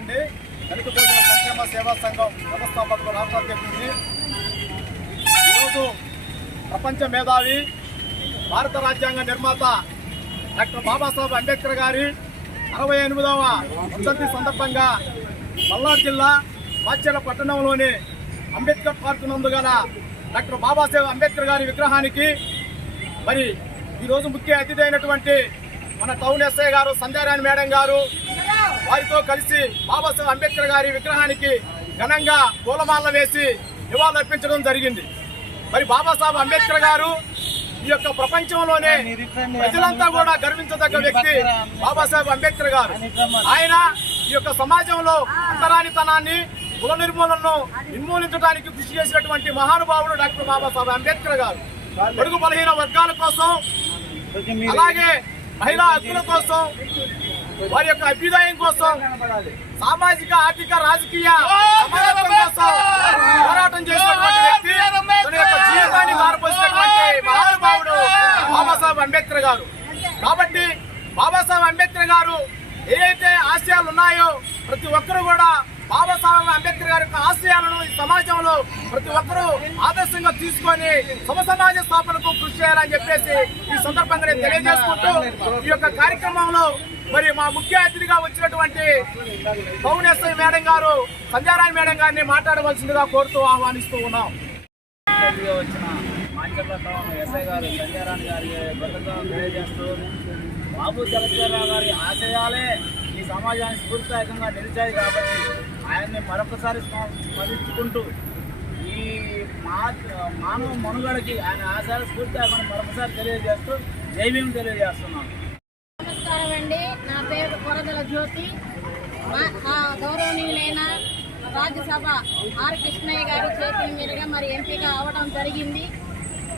కుతుముడి ప్రసాద్ దళిత సంక్షేమ సేవా సంఘం వ్యవస్థాపకులు రాష్ట్ర అధ్యక్షుడిని ఈరోజు ప్రపంచ మేధావి భారత రాజ్యాంగ నిర్మాత డాక్టర్ బాబాసాహెబ్ అంబేద్కర్ గారి అరవై ఎనిమిదవ వర్ధంతి సందర్భంగా పల్నాడు జిల్లా మాచెల పట్టణంలోని అంబేద్కర్ పార్క్ నందు గల డాక్టర్ బాబాసాహెబ్ అంబేద్కర్ గారి విగ్రహానికి మరి ఈరోజు ముఖ్య అతిథి అయినటువంటి మన టౌన్ ఎస్ఐ గారు సంధ్యారాయణ మేడం గారు వారితో కలిసి బాబాసాహెబ్ అంబేద్కర్ గారి విగ్రహానికి ఘనంగా పూలమాల వేసి నివాళులర్పించడం జరిగింది. మరి బాబాసాహెబ్ అంబేద్కర్ గారు ఈ యొక్క ప్రపంచంలోనే ప్రజలంతా కూడా గర్వించదగ్గ వ్యక్తి బాబాసాహెబ్ అంబేద్కర్ గారు. ఆయన ఈ యొక్క సమాజంలో అంతరానితనాన్ని కుల నిర్మూలనను నిర్మూలించడానికి కృషి చేసినటువంటి మహానుభావుడు డాక్టర్ బాబాసాహెబ్ అంబేద్కర్ గారు. పొడుగు బలహీన వర్గాల కోసం అలాగే మహిళా హక్కుల కోసం వారి యొక్క అభ్యుదయం కోసం సామాజిక ఆర్థిక రాజకీయ కోసం పోరాటం చేసినటువంటి వ్యక్తి తన యొక్క జీవితాన్ని మహానుభావుడు బాబాసాహెబ్ అంబేద్కర్ గారు. కాబట్టి బాబాసాహెబ్ అంబేద్కర్ గారు ఏదైతే ఆశయాలు ఉన్నాయో ప్రతి ఒక్కరు కూడా బాబాసాహెబ్ అంబేద్కర్ గారి యొక్క ఆశయాలను ఈ సమాజంలో ప్రతి ఒక్కరూ ఆదర్శంగా తీసుకొని సమ సమాజ స్థాపనకు కృషి చేయాలని చెప్పేసి ఈ సందర్భంగా నేను తెలియజేసుకుంటూ ఈ యొక్క కార్యక్రమంలో మరి మా ముఖ్య అతిథిగా వచ్చినటువంటి పౌన్ ఎస్ఐ మేడం గారు సంధ్యారాయణ మేడం గారిని మాట్లాడవలసిందిగా కోరుతూ ఆహ్వానిస్తూ ఉన్నాం. వచ్చిన మాంచపట్నం ఎస్ఐ గారు సంజయరాణ్ గారి కృతజ్ఞతలు తెలియజేస్తూ బాబు జగజ్జరావు గారి ఆశయాలే ఈ సమాజానికి స్ఫూర్తిదాయకంగా నిలిచాయి కాబట్టి ఆయన్ని మరొకసారి స్మరించుకుంటూ ఈ మా మానవ మనుగడకి ఆయన ఆశయాలు స్ఫూర్తిదాయకం మరొకసారి తెలియజేస్తూ జైవీం తెలియజేస్తున్నాను. నమస్కారం అండి. నా పేరు కొరదల జ్యోతి. మా- గౌరవనీయులైన రాజ్యసభ ఆర్ కృష్ణయ్య గారి చేతుల మీదుగా మరి ఎంపీగా అవడం జరిగింది.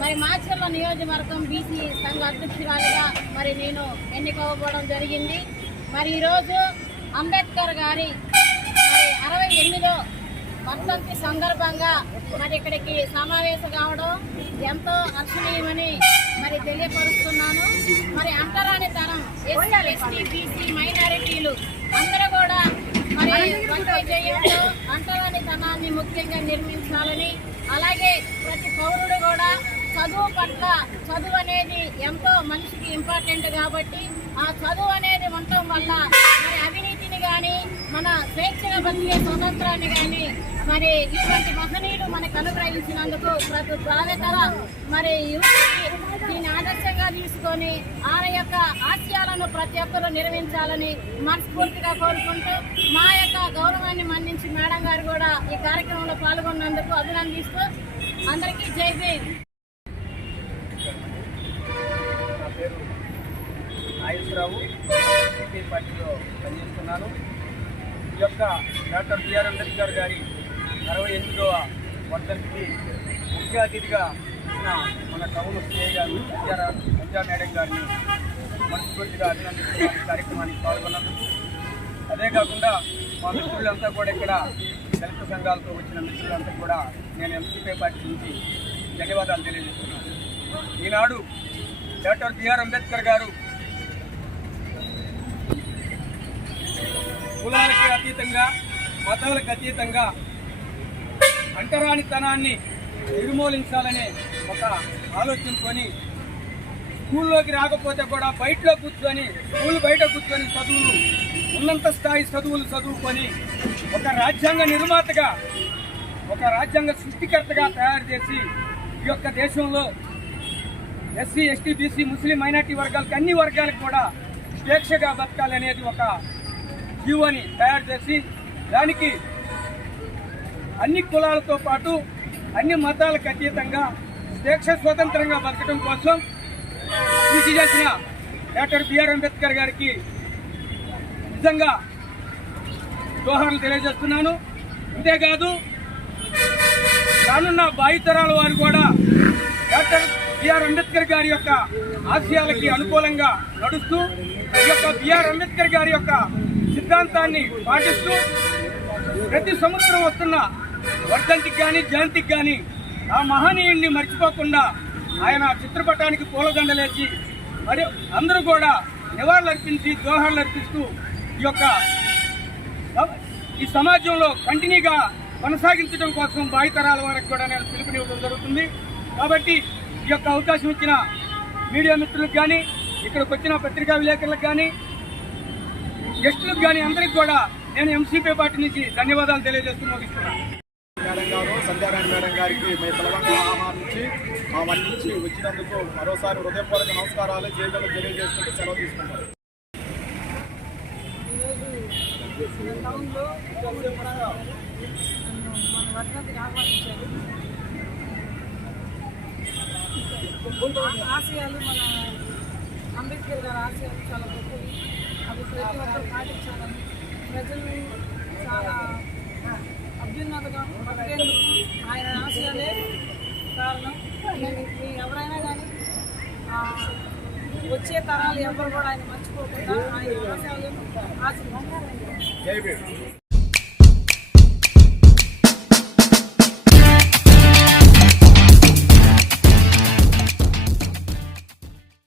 మరి మాచర్ల నియోజకవర్గం బీసీ సంఘ అధ్యక్షురాలుగా మరి నేను ఎన్నికవ్వడం జరిగింది. మరి ఈరోజు అంబేద్కర్ గారి మరి అరవై ఎనిమిదో వర్ధంతి సందర్భంగా మరి ఇక్కడికి సమావేశం కావడం ఎంతో హర్షణీయమని మరి తెలియపరుస్తున్నాను. మరి అంటరానితనం ఎస్సీ ఎస్టీ బీసీ మైనారిటీలు అందరూ కూడా మరి వంట అంటరాని అంటరానితనాన్ని ముఖ్యంగా నిర్మించాలని అలాగే ప్రతి పౌరుడు కూడా చదువు పట్ల చదువు అనేది ఎంతో మనిషికి ఇంపార్టెంట్ కాబట్టి ఆ చదువు అనేది ఉండటం వల్ల మరి కానీ మన స్వేచ్ఛగా బతికే స్వతంత్రాన్ని కానీ మరి ఇటువంటి మహనీయుడు మనకు అనుగ్రహించినందుకు ప్రతి ప్రాధాన్యత మరి యువతకి దీన్ని ఆదర్శంగా తీసుకొని ఆయన యొక్క ఆశయాలను ప్రతి ఒక్కరూ నిర్వహించాలని మనస్ఫూర్తిగా కోరుకుంటూ మా యొక్క గౌరవాన్ని మన్నించి మేడం గారు కూడా ఈ కార్యక్రమంలో పాల్గొన్నందుకు అభినందిస్తూ అందరికీ జై భీమ్. పార్టీలో పనిచేస్తున్నాను. ఈ యొక్క డాక్టర్ బిఆర్ అంబేద్కర్ గారి అరవై ఎనిమిదవ వర్ధంతికి ముఖ్య అతిథిగా ఇచ్చిన మన టౌన్ సిఐ గారు సంజారా సంజా నాయుడు గారిని మనస్ఫూర్తిగా అభినందిస్తున్నాను కార్యక్రమానికి పాల్గొన్నందుకు. అదే కాకుండా మా మిత్రులంతా కూడా ఇక్కడ దళిత సంఘాలతో వచ్చిన మిత్రులంతా కూడా నేను ఎంసీపీ పార్టీ నుంచి ధన్యవాదాలు తెలియజేస్తున్నాను. ఈనాడు డాక్టర్ బిఆర్ అంబేద్కర్ గారు కులాలకి అతీతంగా మతాలకు అతీతంగా అంటరానితనాన్ని నిర్మూలించాలనే ఒక ఆలోచనతోని స్కూల్లోకి రాకపోతే కూడా బయటలో కూర్చొని స్కూల్ బయట కూర్చొని చదువులు ఉన్నంత స్థాయి చదువులు చదువుకొని ఒక రాజ్యాంగ నిర్మాతగా ఒక రాజ్యాంగ సృష్టికర్తగా తయారు చేసి ఈ యొక్క దేశంలో ఎస్సీ ఎస్టీ బీసీ ముస్లిం మైనార్టీ వర్గాలకు అన్ని వర్గాలకు కూడా స్వేచ్ఛగా బతకాలనేది ఒక జీవోని తయారు చేసి దానికి అన్ని కులాలతో పాటు అన్ని మతాలకు అతీతంగా స్వేచ్ఛ స్వతంత్రంగా బతకడం కోసం కృషి చేసిన డాక్టర్ బిఆర్ అంబేద్కర్ గారికి నిజంగా దోహాలు తెలియజేస్తున్నాను. అంతేకాదు రానున్న భావితరాల వారు కూడా డాక్టర్ బిఆర్ అంబేద్కర్ గారి యొక్క ఆశయాలకి అనుకూలంగా నడుస్తూ ఈ యొక్క బిఆర్ అంబేద్కర్ గారి యొక్క సిద్ధాంతాన్ని పాటిస్తూ ప్రతి సంవత్సరం వస్తున్న వర్ధంతికి కానీ జయంతికి కానీ ఆ మహనీయుణ్ణి మర్చిపోకుండా ఆయన చిత్రపటానికి పూలదండలేసి మరి అందరూ కూడా నివాళులర్పించి దోహాలు అర్పిస్తూ ఈ యొక్క ఈ సమాజంలో కంటిన్యూగా కొనసాగించడం కోసం భావితరాల వారికి కూడా నేను పిలుపునివ్వడం జరుగుతుంది. కాబట్టి ఈ యొక్క అవకాశం ఇచ్చిన మీడియా మిత్రులకు కానీ ఇక్కడికి వచ్చిన పత్రికా విలేకరులకు కానీ గెస్టులకు కానీ అందరికి కూడా నేను ఎంసీపీ పార్టీ నుంచి ధన్యవాదాలు తెలియజేస్తూ ముగిస్తున్నాను. మేడం గారు సంధ్యారాయణ మేడం గారికి మీ తెలంగాణ ఆహ్వానించి మా వంటి నుంచి వచ్చినందుకు మరోసారి హృదయపూర్వక నమస్కారాలు జైలు తెలియజేసుకుంటూ సెలవు తీసుకుంటారు ఆహ్వానించారు ఆశయాలు మన అంబేద్కర్ గారి ఆశయాలు చాలా గొప్పవి. అవి పాటించడం. పాటించాలని ప్రజలు చాలా అభ్యున్నతగా పట్టేందుకు ఆయన ఆశయాలే కారణం. మీ- ఎవరైనా కానీ వచ్చే తరాలు ఎవరు కూడా ఆయన మర్చిపోకుండా ఆయన ఆశయాలను ఆశ